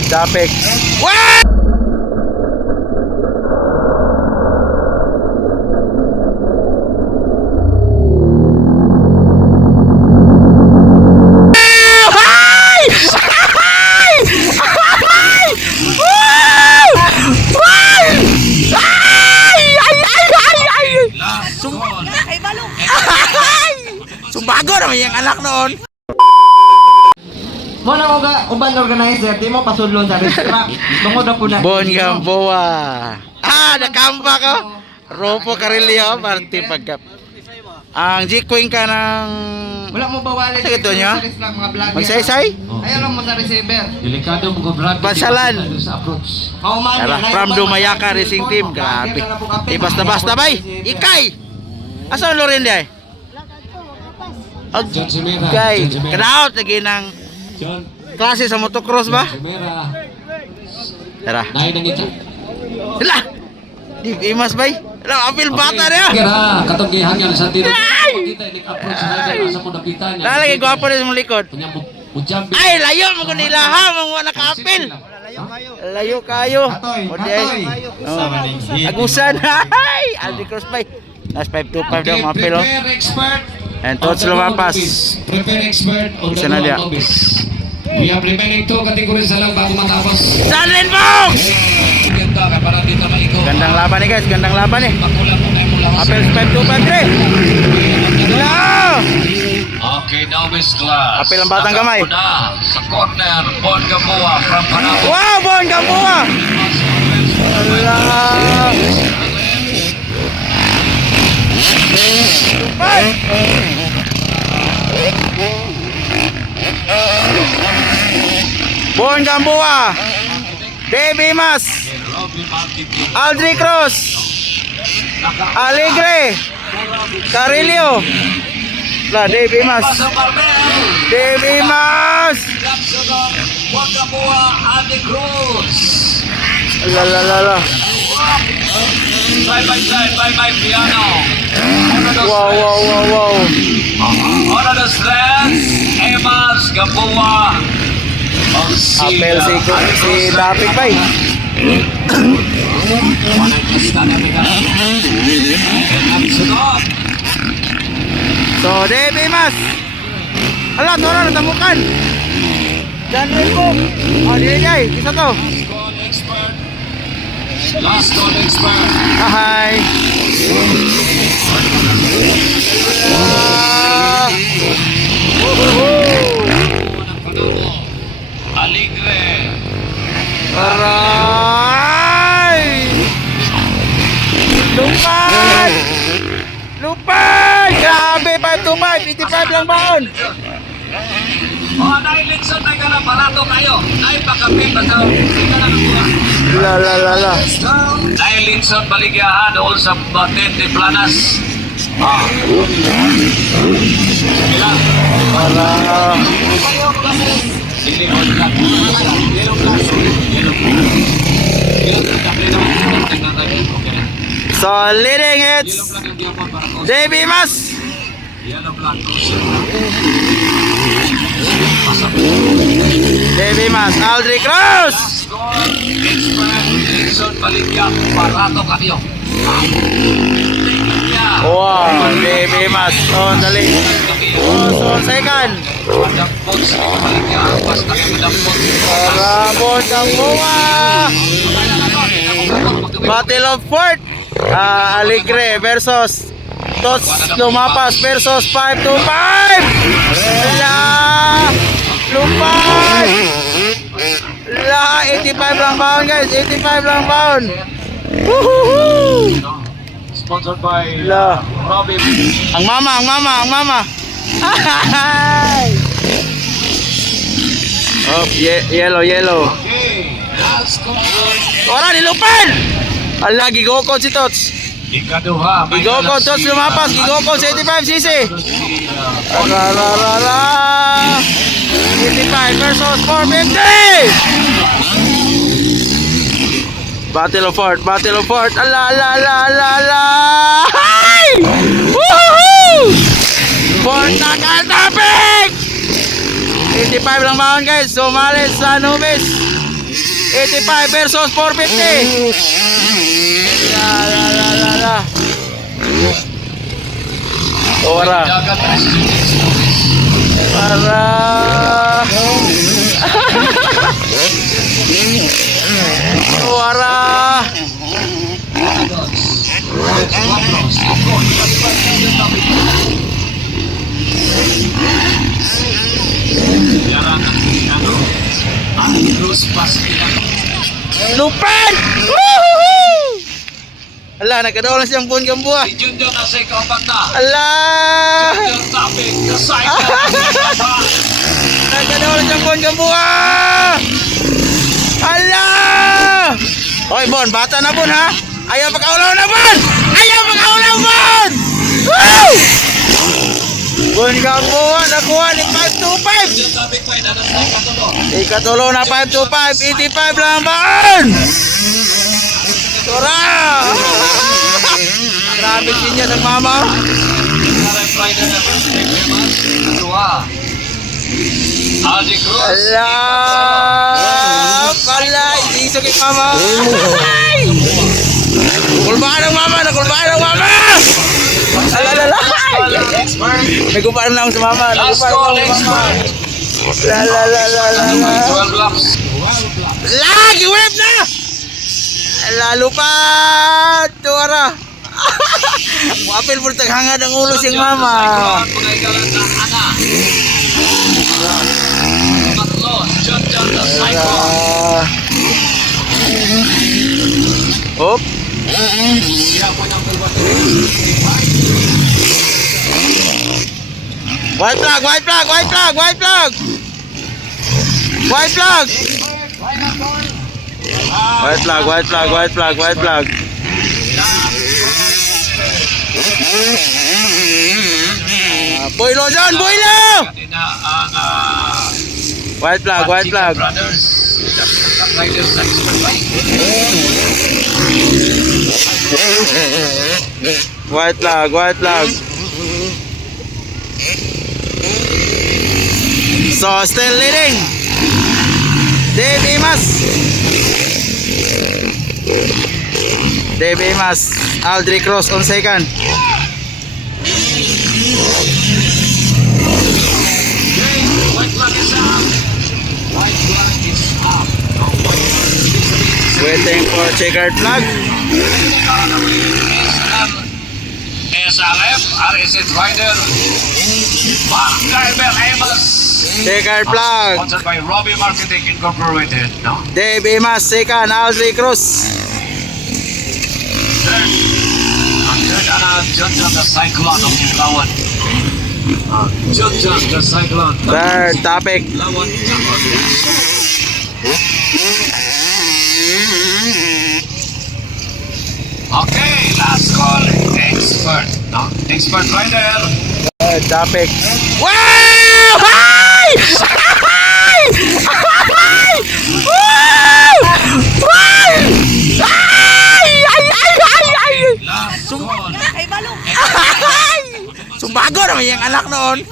Dapik. What? Sumbago naman yung anak noon. Mo na ko ga uban organizer, di mo pasulon sa racetrack. Tungod na po na. Bon Gamboa. Nakamba ko. Ropo Carillo, party pagkap. Ang G-Queen ka ng... Wala mo bawalin sa ito niya? mga vlogger. Magsaysay? Ayaw lang mo sa receiver. Delikado mo ka Brad. Basalan. Sa approach. Tara, from Dumayaka Racing Team. Grabe. Basta-basta bay. Ikay! Asan Loren di ay? John Simera. Okay. John Simera. Kanaot lagi ng John. klase sa motocross ba? Simera. Tara. Nay nang ita. Hala! Di imas bay. Hala, apil bata na. Kira katong gihangyan sa tiro. Kita ini approach sa rider sa mo napitan. Lalagay gwapo rin sa mong likod. Kanya mo mujambi. Ay, layo mo kung nilaha. Mga naka-apil. Layo kayo. O di ay. Agusan. Ay! Aldi Cross bay. Last 525 daw mga pilo. Prepare expert. And Tots lumapas. Prepare expert on the Isa na dia. novice. We are preparing 2 categories na lang bago matapos. Sunland Box! Ganda ka para dito maliko. Gandang laban ni guys. Gandang laban ni. Makulang mo na mula. Apel 5253. Hello! Okay, novice class. Apel ang batang kamay. Una, sa corner, Bon Gamboa from Panabo. Wow! Bon Gamboa! Wala! Ay! Bon Gamboa! Baby Mas! Aldri Cross! Alegre! Carillo! La Baby Mas! Baby Mas! Bon Gamboa, Andy Cruz. La la la la! Side by piano. Wow wow wow wow! On the stands, Emas Gamboa. Apel si Dapik bay! So, Baby Mas! Hala, tora natamukan! Diyan rin po! O, dinigay! Isa to! Last call expert. Hi! Alegre. Aray! Lupad! Lupad! Grabe! 525! 85 lang baon! Dahil Linson na ka na barato kayo. Ay, pakapi. Basta sila na nakuha. La la la la! Dahil Linson baligyahan doon sa Batin de Planas. Ilan? Para... Silikon ka. Yellow glass. So, leading hits! Davey Mas! Yellow black. Davey Mas! Aldri Cruz! Score. Expert. Linson baligyahan. Barato kayo. Wow! Davey Mas! On the lead! So, second! Rabon Gamboa! Battle of Fort! Alegre versus Tots Lumapas versus 525! Wala! Lupad! Wala! 85 lang pound guys! 85 lang pound! Woohoo! Sponsored by La! Robbie. Ang mama! Ay! Oh, yellow. Okay, last call. Ora, nilupad! Ala, gigokod si Tots. Ikaduha. Gigokod, Tots lumapas. Gigokod sa 85cc. Arararara! 85 versus 450! Battle of Fort. Ala! Ay! Woohoo! Fort Nakatapik! 85 lang baon guys. Sumali sa Nubis. 85 versus 450. La. Ora. Dagat Para. Ora. Lupin! Woohoo! Ala, nagkadawalan siyang buwan gambuha. Si Junior na sa ikaw banda. Ala! Junior topic. The cycle. Nagkadawalan siyang buwan gambuha! Ala! Hoy, Bon, bata na Bon ha? Ayaw pagkaulaw na Bon! Ayaw pagkaulaw Bon! Woo! Bon gambuha, nakuha ni 525! Junior topic pa inanas na ikatulo. Ikatulo na 525, 85 lang Bon! Tora! Grabe sinya sa mama. Karen Friday na first pick famous. Dua. Aldi Cruz. Ala! Pala! Isok kay mama! Ay! Kulbaan ang mama! Nakulbaan ang mama! Alalala! May kupaan lang sa mama! Last call, expert. Lalalala! 12 laps. Lagi! Web na! Lalo pa! Tuwara! Wapil po taghangad ang ulo siyang mama! Pagkaigalan na Ana. Tatlo, Junior the cycle. Hop! Siya po ng White flag! White flag! White flag! White flag! White flag! White flag! White flag! White flag! White flag! Boylo dyan! Boylo! kanina ang White flag! White flag! Brothers. Riders na expert bike. White flag! White flag! So still leading Dave Imas. Dave Imas, Aldrich Cross on second. White flag is up. White flag is up. Waiting for checkered flag. SLF, RSS Rider, Mark Driver Amos. Checkered flag. Sponsored by Robbie Marketing Incorporated. No? Dave Imas second, Aldrich Cross. Third. Ang third ana, Junjun the Cyclone of Lawan. Junjun the Cyclone. Third topic. Lawan. Okay, last call. Expert. No? Expert rider. Third topic. Wow! Hi! Hi! Hi! Wow! Wow! Ay! Ay! Ay! Ay! Ay! Last call. Ay! Sumbago naman yung anak noon.